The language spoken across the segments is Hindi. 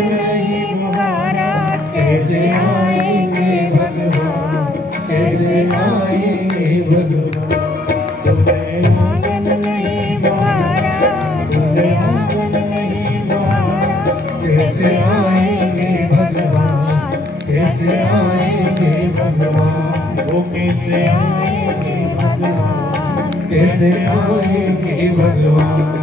नहीं बुहारा, कैसे आएंगे भगवान, कैसे आएंगे भगवान। तुम्हें आंगन नहीं बुहारा, तुम्हें आंगन नहीं बुहारा, कैसे आएंगे भगवान, कैसे आएंगे भगवान। वो कैसे आएंगे भगवान, कैसे आएंगे भगवान।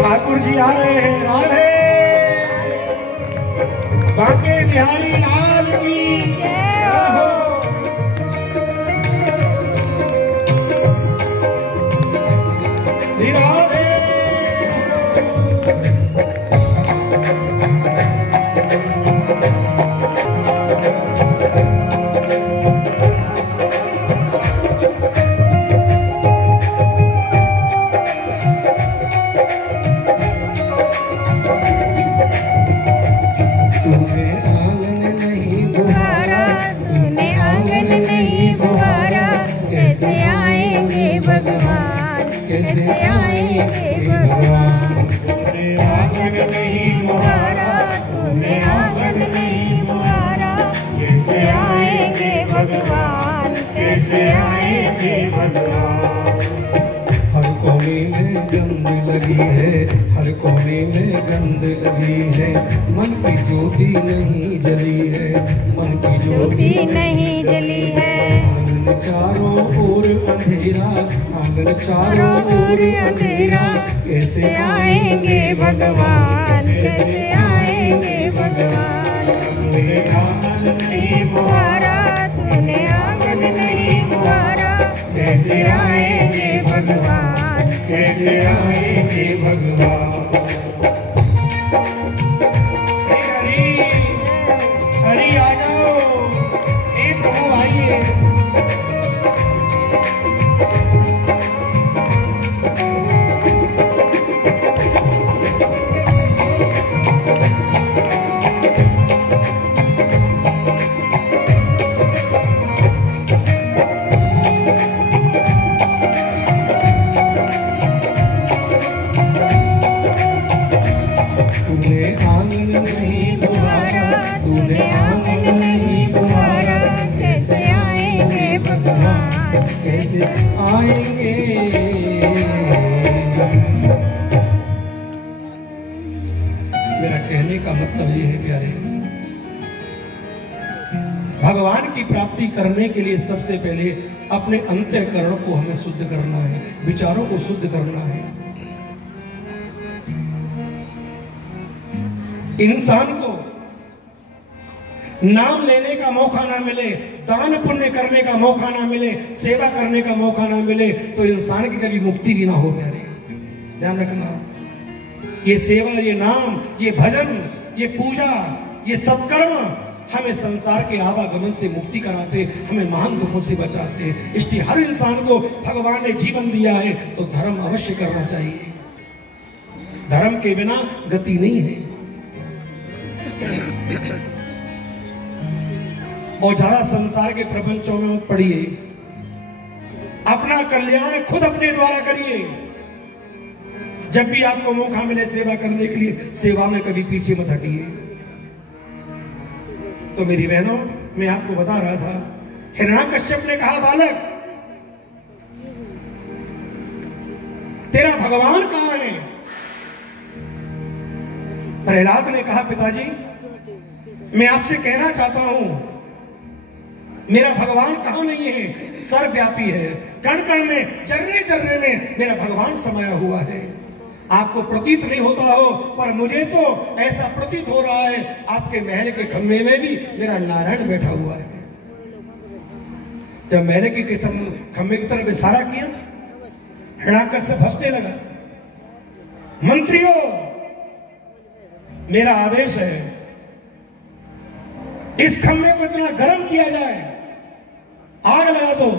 ठाकुर जी आ रहे हैं, राधे। बांके बिहारी लाल की जय हो। राधे कैसे आएंगे भगवान। तूने आंगन नहीं बुहारा, तूने आंगन नहीं बुहारा, कैसे आएंगे भगवान, कैसे आएंगे भगवान। हर कोने में गंध लगी है, हर कोने में गंध लगी है, मन की ज्योति नहीं जली है, मन की ज्योति नहीं जली है। चारों ओर अंधेरा, आंगन चारों ओर अंधेरा, कैसे आएंगे भगवान, कैसे आएंगे भगवान। तूने आंगन नहीं बुहारा, तूने आंगन नहीं बुहारा, कैसे आएंगे भगवान, कैसे आएंगे भगवान। हरि हरि आ जाओ, एक प्रभु आइए। तूने आंगन नहीं बुहारा, तूने आंगन नहीं बुहारा, कैसे आएंगे भगवान, कैसे आएंगे। मेरा कहने का मतलब ये है प्यारे, भगवान की प्राप्ति करने के लिए सबसे पहले अपने अंतःकरण को हमें शुद्ध करना है, विचारों को शुद्ध करना है। इंसान को नाम लेने का मौका ना मिले, दान पुण्य करने का मौका ना मिले, सेवा करने का मौका ना मिले, तो इंसान की कभी मुक्ति भी ना हो प्यारे। ध्यान रखना, ये सेवा, ये नाम, ये भजन, ये पूजा, ये सत्कर्म हमें संसार के आवागमन से मुक्ति कराते, हमें महान दुखों से बचाते। इसलिए हर इंसान को भगवान ने जीवन दिया है तो धर्म अवश्य करना चाहिए। धर्म के बिना गति नहीं है। और ज्यादा संसार के प्रपंचों में मत पड़िए, अपना कल्याण खुद अपने द्वारा करिए। जब भी आपको मौका मिले सेवा करने के लिए, सेवा में कभी पीछे मत हटिए। तो मेरी बहनों, मैं आपको बता रहा था, हिरण्याकश्यप ने कहा, बालक तेरा भगवान कहां है? प्रहलाद ने कहा, पिताजी मैं आपसे कहना चाहता हूं, मेरा भगवान कहां नहीं है, सर्वव्यापी है, कण कण में, जर्रे जर्रे में मेरा भगवान समाया हुआ है। आपको प्रतीत नहीं होता हो, पर मुझे तो ऐसा प्रतीत हो रहा है, आपके महल के खंभे में भी मेरा नारायण बैठा हुआ है। जब महल के खंभे की तरफ इशारा किया, हिरण्याकश्यप हंसने लगा। मंत्रियों, मेरा आदेश है, इस खंभे को इतना गर्म किया जाए, आग लगा दो।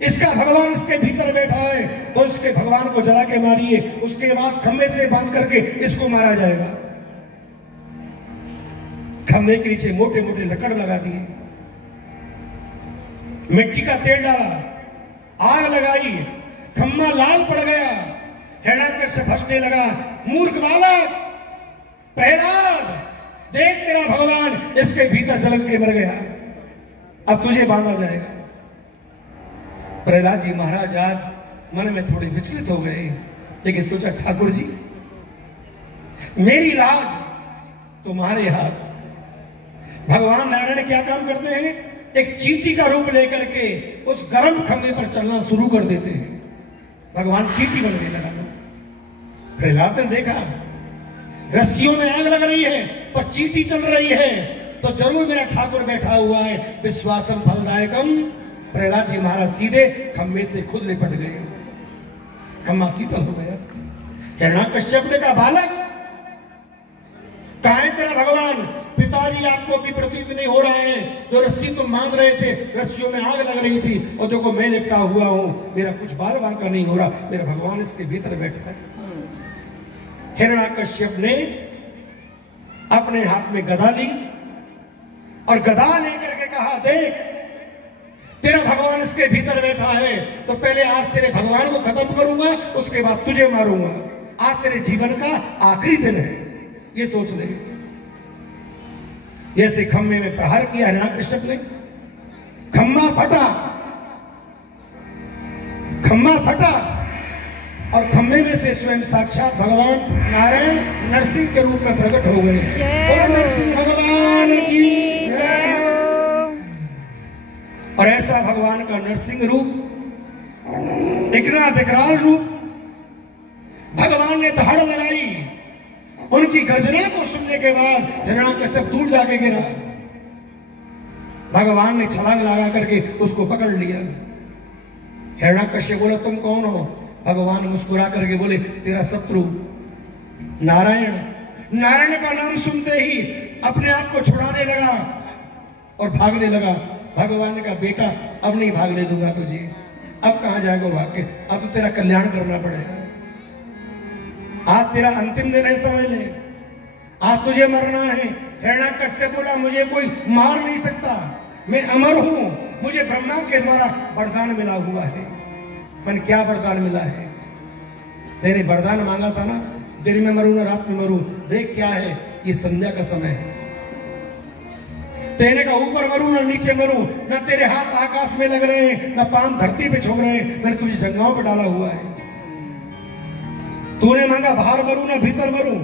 इसका भगवान इसके भीतर बैठा है तो इसके भगवान को जला के मारिए, उसके बाद खंभे से बांध करके इसको मारा जाएगा। खंभे के नीचे मोटे मोटे लकड़ लगा दिए, मिट्टी का तेल डाला, आग लगाई, खम्मा लाल पड़ गया, हिरण्याकश्यप हंसने लगा, मूर्ख बालक प्रहलाद, देख तेरा भगवान इसके भीतर जलन के मर गया, अब तुझे बांधा जाएगा। प्रहलाद जी महाराज आज मन में थोड़े विचलित हो गए, लेकिन सोचा ठाकुर जी मेरी लाज तुम्हारे हाथ। भगवान नारायण क्या काम करते हैं, एक चींटी का रूप लेकर के उस गर्म खंभे पर चलना शुरू कर देते हैं। भगवान चींटी बन गए लगा। प्रहलाद ने देखा रस्सियों में आग लग रही है पर चींटी चल रही है, तो जरूर मेरा ठाकुर बैठा हुआ है, विश्वासम फलदायकम। प्रहलाद जी महाराज सीधे खंभे से खुद लिपट गए, खम्मा शीतल हो गया। हिरण्याकश्यप ने कहा बालक कहां है तेरा भगवान? पिताजी आपको भी प्रतीत नहीं हो रहा है, जो रस्सी तुम बांध रहे थे रस्सियों में आग लग रही थी, और देखो मैं लिपटा हुआ हूं, मेरा कुछ बाल बांका नहीं हो रहा, मेरा भगवान इसके भीतर बैठा है। हिरण्याकश्यप ने अपने हाथ में गदा ली और गदा लेकर के कहा देख तेरा भगवान इसके भीतर बैठा है, तो पहले आज तेरे भगवान को खत्म करूंगा, उसके बाद तुझे मारूंगा। आज तेरे जीवन का आखिरी दिन है, ये सोच ले। जैसे खम्भे में प्रहार किया हिरण्याकश्यप ने, खम्भा फटा, खम्भा फटा और खम्भे में से स्वयं साक्षात भगवान नारायण नरसिंह के रूप में प्रकट हो गए। और नरसिंह भगवान की जय हो। और ऐसा भगवान का नरसिंह रूप, इतना विकराल रूप, भगवान ने दहाड़ लगाई। उनकी गर्जना को सुनने के बाद हिरण्याकश्यप दूर जाके गिरा। भगवान ने छलांग लगा करके उसको पकड़ लिया। हिरण्याकश्यप बोला तुम कौन हो? भगवान मुस्कुरा करके बोले तेरा शत्रु नारायण। नारायण का नाम सुनते ही अपने आप को छुड़ाने लगा और भागने लगा। भगवान ने कहा बेटा अब नहीं भागने दूंगा तुझे, अब कहां जाएगा भाग के, अब तो तेरा कल्याण करना पड़ेगा। आज तेरा अंतिम दिन है, समझ ले, आज तुझे मरना है। हिरण्याकश्यप बोला मुझे कोई मार नहीं सकता, मैं अमर हूं, मुझे ब्रह्मा के द्वारा वरदान मिला हुआ है। मन क्या वरदान मिला है? तेरे वरदान मांगा था ना, दिन में मरूं ना रात में मरूं, देख क्या है, ये संध्या का समय है। तेरे का ऊपर मरूं ना नीचे मरूं, ना तेरे हाथ आकाश में लग रहे हैं ना पांव धरती पे छोड़ रहे हैं, मैंने तुझे जंगाओं पे डाला हुआ है। तूने मांगा बाहर मरूं ना भीतर मरूं,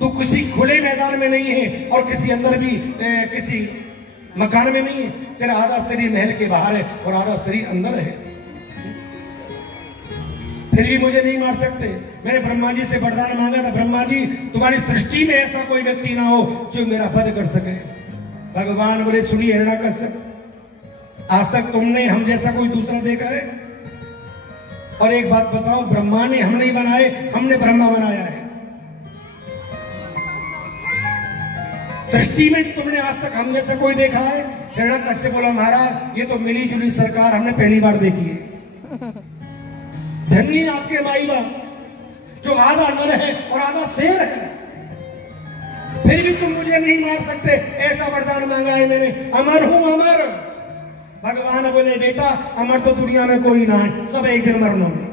तू किसी खुले मैदान में नहीं है और किसी अंदर भी किसी मकान में नहीं है। तेरा आधा शरीर महल के बाहर है और आधा शरीर अंदर है, फिर भी मुझे नहीं मार सकते। मैंने ब्रह्मा जी से वरदान मांगा था, ब्रह्मा जी तुम्हारी सृष्टि में ऐसा कोई व्यक्ति ना हो जो मेरा वध कर सके। भगवान बोले सुनिए हिरण्याकश्यप, आज तक तुमने हम जैसा कोई दूसरा देखा है? और एक बात बताओ, ब्रह्मा ने हम नहीं बनाए, हमने ब्रह्मा बनाया है। सृष्टि में तुमने आज तक हम जैसा कोई देखा है? हिरण्याकश्यप बोला महाराज ये तो मिली जुली सरकार हमने पहली बार देखी है। धन्य आपके माई बाप जो आधा नर है और आधा शेर है, फिर भी तुम मुझे नहीं मार सकते, ऐसा वरदान मांगा है मैंने, अमर हूं अमर। भगवान बोले बेटा अमर तो दुनिया में कोई ना है, सब एक दिन मरना है।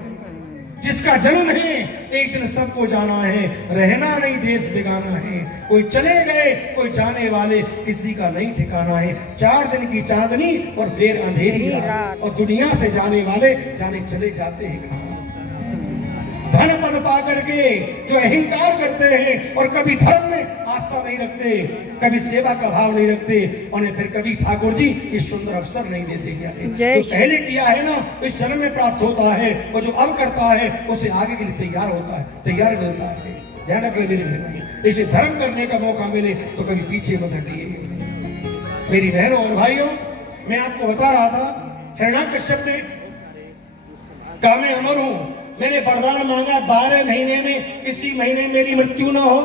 जिसका जन्म है एक दिन सबको जाना है, रहना नहीं देश बेगाना है। कोई चले गए कोई जाने वाले, किसी का नहीं ठिकाना है। 4 दिन की चांदनी और फिर अंधेरी रात, और दुनिया से जाने वाले जाने चले जाते हैं कहां। धन पद पा करके जो अहंकार करते हैं और कभी धर्म में आस्था नहीं रखते, कभी सेवा का भाव नहीं रखते, उन्हें फिर कभी ठाकुर जी ये सुंदर अवसर नहीं देते। क्या है जो पहले किया है ना इस जन्म में प्राप्त होता है, और जो अब करता है उसे आगे के लिए तैयार होता है, तैयार मिलता है। ध्यान रखना मेरे भाई, इसे धर्म करने का मौका मिले तो कभी पीछे मत हटिए। मेरी बहनों और भाइयों, मैं आपको बता रहा था हिरण्याकश्यप ने कहा मैं अमर हूं, मैंने वरदान मांगा 12 महीने में किसी महीने मेरी मृत्यु ना हो।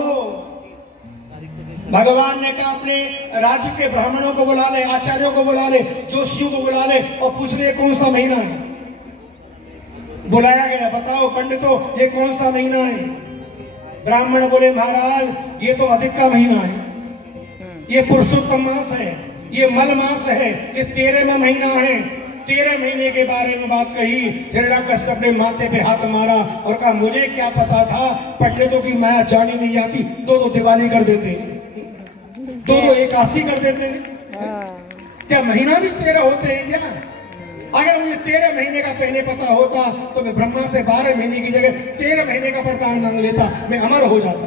भगवान ने कहा अपने राज्य के ब्राह्मणों को बुला ले, आचार्यों को बुला ले, जोशियों को बुला ले और पूछ ले कौन सा महीना है। बुलाया गया, बताओ पंडितों ये कौन सा महीना है? ब्राह्मण बोले महाराज ये तो अधिक का महीना है, ये पुरुषोत्तम मास है, ये मल मास है, ये 13वां महीना है। 13 महीने के बारे में बात कही। हिरण्याकश्यप ने माथे पे हाथ मारा और कहा मुझे क्या पता था, पंडितों की माया जानी नहीं आती, दो दिवाली कर देते, दो एकादशी कर देते। क्या महीना भी 13 होते हैं क्या? अगर मुझे 13 महीने का पहले पता होता तो मैं ब्रह्मा से 12 महीने की जगह 13 महीने का वरदान मांग लेता, मैं अमर हो जाता।